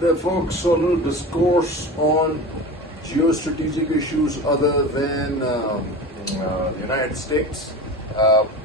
there, folks. So a little discourse on geostrategic issues other than the United States,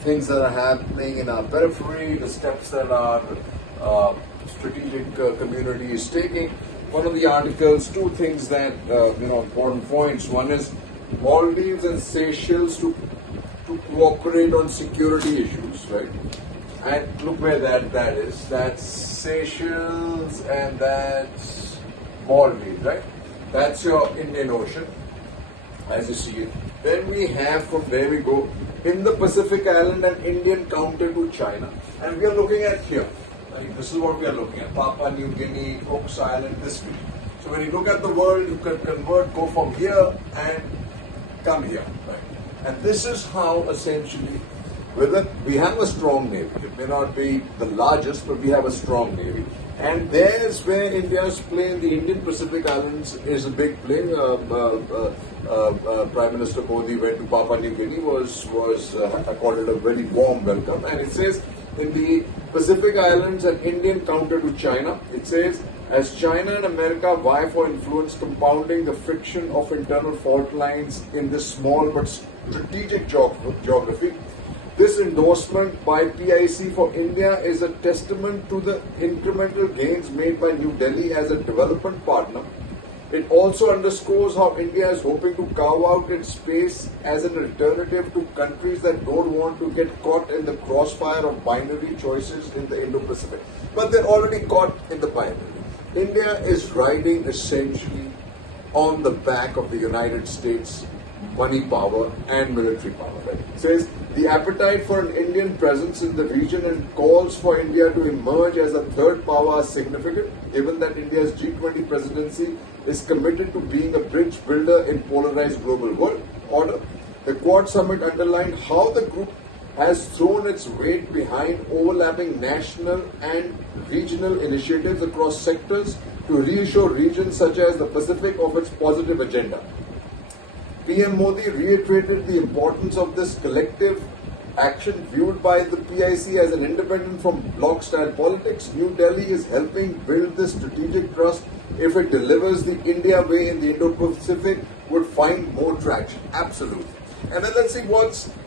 things that are happening in our periphery, the steps that our strategic community is taking. One of the articles, two things that important points. One is Maldives and Seychelles to cooperate on security issues, right? And look where that is. That's Seychelles and that's Maldives, right? That's your Indian Ocean, as you see it. Then we have, from there we go, Indo-Pacific island and Indian counter to China. And we are looking at here. This is what we are looking at. Papua New Guinea, Cook Island, this region. So when you look at the world, you can convert, go from here and come here, right? And this is how essentially, we have a strong navy. It may not be the largest, but we have a strong navy. And there's where India's plane, the Indian Pacific Islands, is a big plane. Prime Minister Modi went to Papua New Guinea, I called it a very warm welcome. And it says, in the Pacific Islands, an Indian counter to China. It says, as China and America vie for influence, compounding the friction of internal fault lines in this small but strategic geography, this endorsement by PIC for India is a testament to the incremental gains made by New Delhi as a development partner. It also underscores how India is hoping to carve out its space as an alternative to countries that don't want to get caught in the crossfire of binary choices in the Indo-Pacific. But they're already caught in the binary. India is riding essentially on the back of the United States money power and military power. Right? It says the appetite for an Indian presence in the region and calls for India to emerge as a third power are significant, given that India's G20 presidency is committed to being a bridge builder in polarized global world order. The Quad Summit underlined how the group has thrown its weight behind overlapping national and regional initiatives across sectors to reassure regions such as the Pacific of its positive agenda. PM Modi reiterated the importance of this collective action viewed by the PIC as an independent from bloc-style politics. New Delhi is helping build this strategic trust. If it delivers the India way in the Indo-Pacific, would find more traction. Absolutely. And then let's see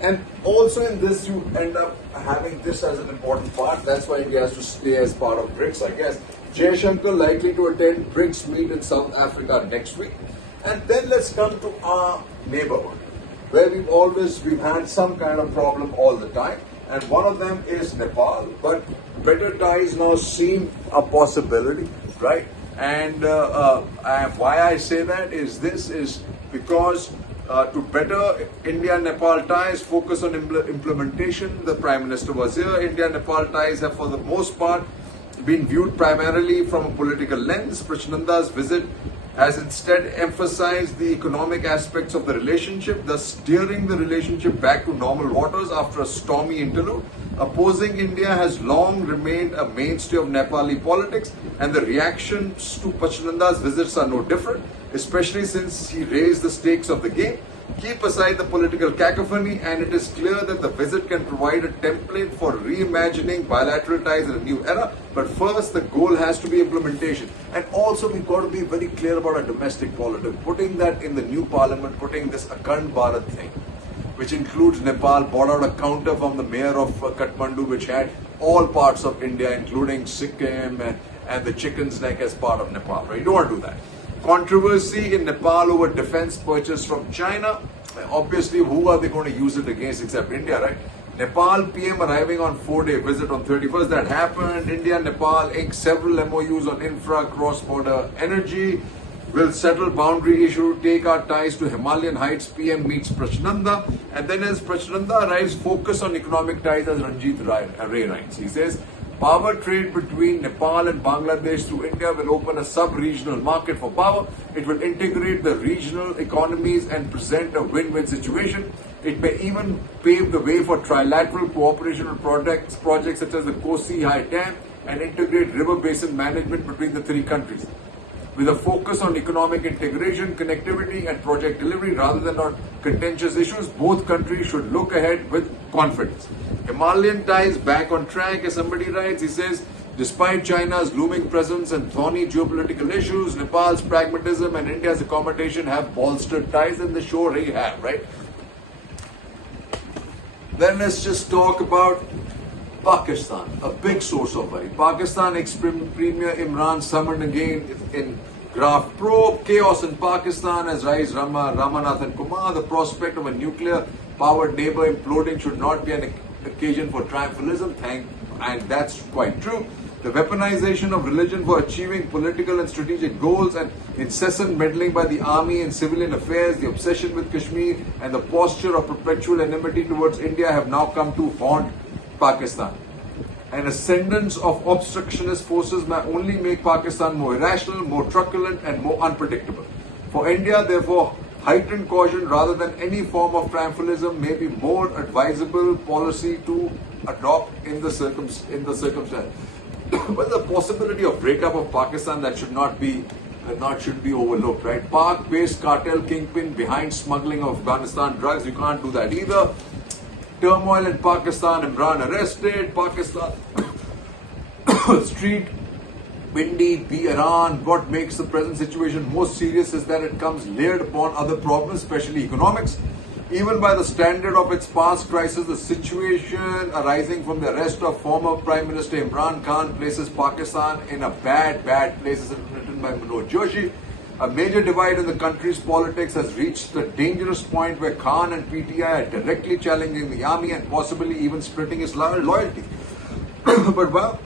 and also in this you end up having this as an important part. That's why India has to stay as part of BRICS, I guess. Jaishankar likely to attend BRICS meet in South Africa next week. And then let's come to our neighborhood, where we've had some kind of problem all the time. And one of them is Nepal. But better ties now seem a possibility, right? And why I say that is because to better India-Nepal ties, focus on implementation. The Prime Minister was here. India-Nepal ties have for the most part been viewed primarily from a political lens. Prachananda's visit has instead emphasized the economic aspects of the relationship, thus steering the relationship back to normal waters after a stormy interlude. Opposing India has long remained a mainstay of Nepali politics, and the reactions to Prachananda's visits are no different, especially since he raised the stakes of the game. Keep aside the political cacophony, and it is clear that the visit can provide a template for reimagining bilateral ties in a new era. But first, the goal has to be implementation. And also, we've got to be very clear about our domestic politics. Putting that in the new parliament, putting this Akhand Bharat thing, which includes Nepal, bought out a counter from the mayor of Kathmandu, which had all parts of India, including Sikkim and the Chicken's Neck as part of Nepal. Right? You don't want to do that. Controversy in Nepal over defense purchase from China. Obviously, who are they going to use it against except India, right? Nepal PM arriving on 4-day visit on 31st. That happened. India and Nepal inked several MOUs on infra, cross-border energy. Will settle boundary issue, take our ties to Himalayan heights. PM meets Prachananda. And then as Prachananda arrives, focus on economic ties as Ranjit Ray writes. He says, power trade between Nepal and Bangladesh through India will open a sub-regional market for power. It will integrate the regional economies and present a win-win situation. It may even pave the way for trilateral cooperation on projects such as the Kosi High Dam and integrate river basin management between the three countries. With a focus on economic integration, connectivity and project delivery rather than on contentious issues, both countries should look ahead with confidence. Himalayan ties back on track, as somebody writes. He says, Despite China's looming presence and thorny geopolitical issues, Nepal's pragmatism and India's accommodation have bolstered ties, and the show really have, right? Then let's just talk about Pakistan, a big source of worry. Pakistan ex-Premier Imran summoned again in Graft probe. Chaos in Pakistan has raised Ramanathan Kumar. The prospect of a nuclear-powered neighbor imploding should not be an occasion for triumphalism. And that's quite true. The weaponization of religion for achieving political and strategic goals, and incessant meddling by the army in civilian affairs, the obsession with Kashmir, and the posture of perpetual enmity towards India have now come to haunt Pakistan. An ascendance of obstructionist forces may only make Pakistan more irrational, more truculent, and more unpredictable. For India, therefore, heightened caution rather than any form of triumphalism may be more advisable policy to adopt in the circumstance. But the possibility of breakup of Pakistan that should be overlooked, right? Pak-based cartel kingpin behind smuggling of Afghanistan drugs, you can't do that either. Turmoil in Pakistan, Imran arrested. Pakistan street windy, be Iran. What makes the present situation most serious is that it comes layered upon other problems, especially economics. Even by the standard of its past crisis, the situation arising from the arrest of former Prime Minister Imran Khan places Pakistan in a bad place, as written by Manoj Joshi. A major divide in the country's politics has reached a dangerous point where Khan and PTI are directly challenging the army and possibly even splitting its loyalty. But while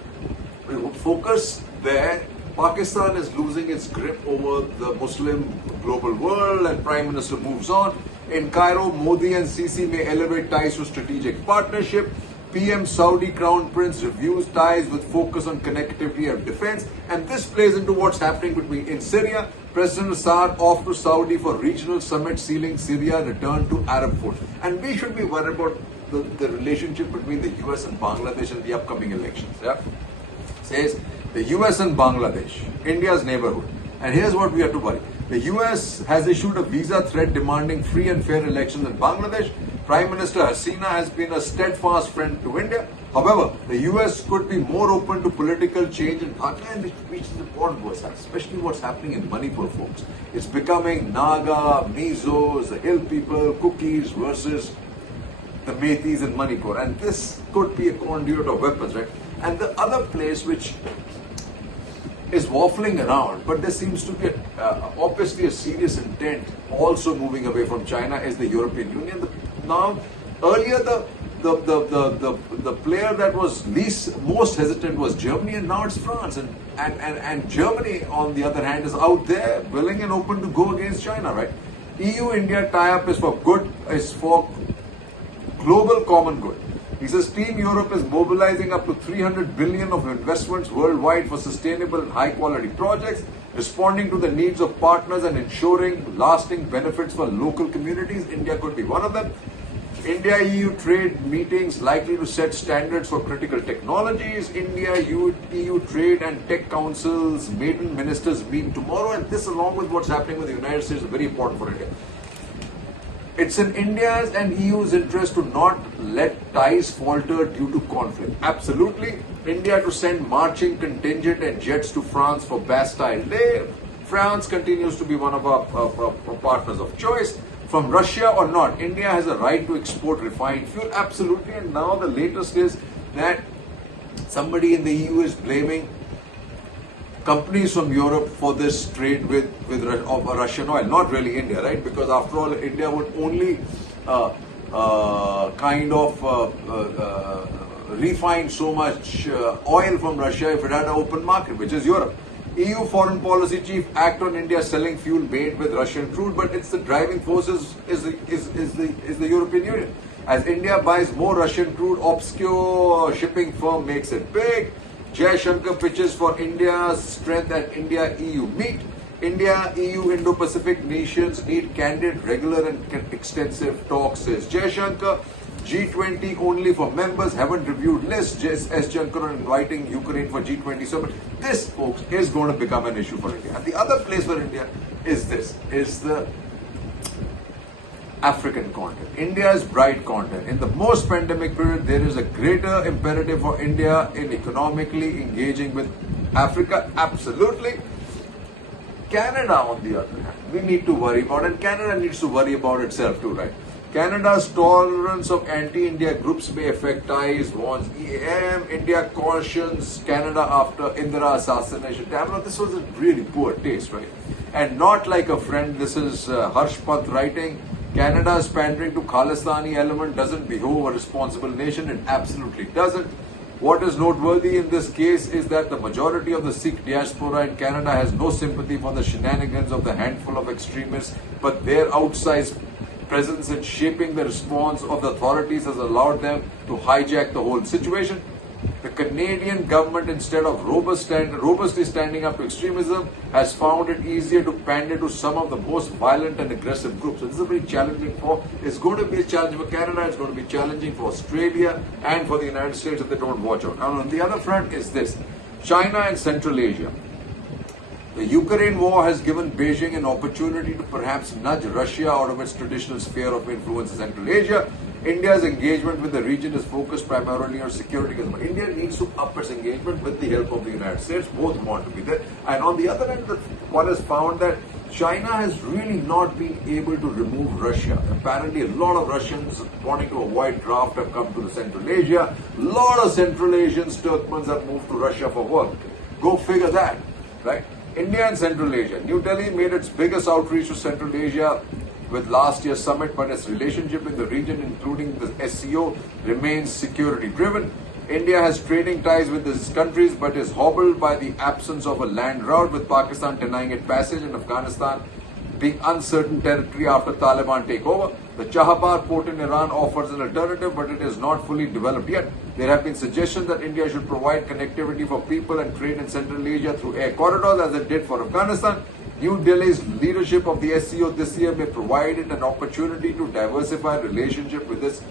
we focus there, Pakistan is losing its grip over the Muslim global world, and Prime Minister moves on. In Cairo, Modi and Sisi may elevate ties to strategic partnership. PM Saudi Crown Prince reviews ties with focus on connectivity of defense, and this plays into what's happening in Syria. President Assad off to Saudi for regional summit sealing Syria return to Arab fold. And we should be worried about the relationship between the US and Bangladesh in the upcoming elections. Yeah? Says the US and Bangladesh, India's neighborhood. And here's what we have to worry. The US has issued a visa threat demanding free and fair elections in Bangladesh. Prime Minister Hasina has been a steadfast friend to India. However, the US could be more open to political change in Bangladesh, which is important for us, especially what's happening in Manipur, folks. It's becoming Naga, Mizos, the hill people, Cookies versus the Metis in Manipur. And this could be a conduit of weapons, right? And the other place which is waffling around, but there seems to be obviously a serious intent also moving away from China is the European Union. Now, earlier the player that was most hesitant was Germany, and now it's France. And Germany, on the other hand, is out there willing and open to go against China, right? EU-India tie-up is for global common good. He says Team Europe is mobilizing up to 300 billion of investments worldwide for sustainable and high-quality projects, responding to the needs of partners and ensuring lasting benefits for local communities. India could be one of them. India-EU trade meetings likely to set standards for critical technologies. India-EU Trade and Tech Council's maiden ministers meet tomorrow, and this, along with what's happening with the United States, is very important for India. It's in India's and EU's interest to not let ties falter due to conflict. Absolutely. India to send marching contingent and jets to France for Bastille Day. France continues to be one of our partners of choice. From Russia or not, India has a right to export refined fuel. Absolutely. And now the latest is that somebody in the EU is blaming companies from Europe for this trade with Russian oil. Not really India, right? Because after all, India would only refine so much oil from Russia if it had an open market, which is Europe. EU Foreign Policy Chief act on India selling fuel made with Russian crude, but it's the driving force is the European Union. As India buys more Russian crude, obscure shipping firm makes it big. Shankar pitches for India's strength at India-EU meet. India, EU, Indo-Pacific nations need candid, regular and extensive talks, says Shankar. G20 only for members, haven't reviewed list. S. Shankar inviting Ukraine for G20 summit. This, folks, is going to become an issue for India. And the other place for India is this, is the African continent. India is bright continent. In the most pandemic period, there is a greater imperative for India in economically engaging with Africa. Absolutely. Canada, on the other hand, we need to worry about, and Canada needs to worry about itself too, right? Canada's tolerance of anti-India groups may affect ties, warns EAM. India cautions Canada after Indira assassination. This was a really poor taste, right? And not like a friend. This is Harsh Pant writing. Canada's pandering to Khalistani element doesn't behove a responsible nation. It absolutely doesn't. What is noteworthy in this case is that the majority of the Sikh diaspora in Canada has no sympathy for the shenanigans of the handful of extremists, but their outsized presence in shaping the response of the authorities has allowed them to hijack the whole situation. The Canadian government, instead of robustly standing up to extremism, has found it easier to pander to some of the most violent and aggressive groups. So this is a very challenging it's going to be a challenge for Canada, it's going to be challenging for Australia and for the United States if they don't watch out. Now on the other front is this, China and Central Asia. The Ukraine war has given Beijing an opportunity to perhaps nudge Russia out of its traditional sphere of influence in Central Asia. India's engagement with the region is focused primarily on security. But India needs to up its engagement with the help of the United States. Both want to be there. And on the other hand, one has found that China has really not been able to remove Russia. Apparently, a lot of Russians wanting to avoid draft have come to the Central Asia. A lot of Central Asians, Turkmens have moved to Russia for work. Go figure that, right? India and Central Asia. New Delhi made its biggest outreach to Central Asia with last year's summit, but its relationship in the region, including the SCO, remains security-driven. India has trading ties with these countries, but is hobbled by the absence of a land route, with Pakistan denying it passage and Afghanistan being uncertain territory after Taliban takeover. The Chahabad port in Iran offers an alternative, but it is not fully developed yet. There have been suggestions that India should provide connectivity for people and trade in Central Asia through air corridors, as it did for Afghanistan. New Delhi's leadership of the SCO this year may provide it an opportunity to diversify relationship with this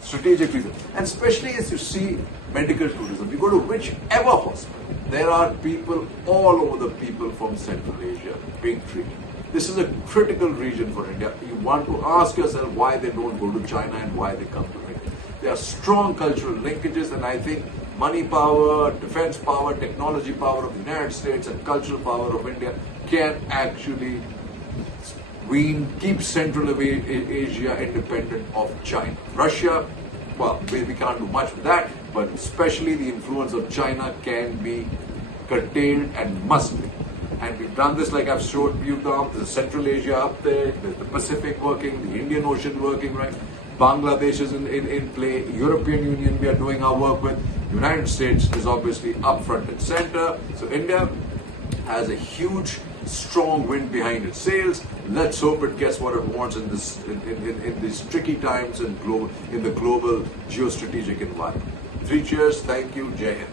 strategic region. And especially as you see medical tourism, you go to whichever hospital, there are people all over the people from Central Asia being treated. This is a critical region for India. You want to ask yourself why they don't go to China and why they come to India. There are strong cultural linkages, and I think money power, defense power, technology power of the United States and cultural power of India can actually keep Central Asia independent of China. Russia, well, we can't do much with that, but especially the influence of China can be curtailed and must be. And we've done this, like I've showed you now. There's Central Asia up there, there's the Pacific working, the Indian Ocean working, right? Bangladesh is in play, European Union we are doing our work with, United States is obviously up front and center. So India has a huge, strong wind behind its sails. Let's hope it gets what it wants in these tricky times in the global geostrategic environment. 3 cheers, thank you, Jai Hind.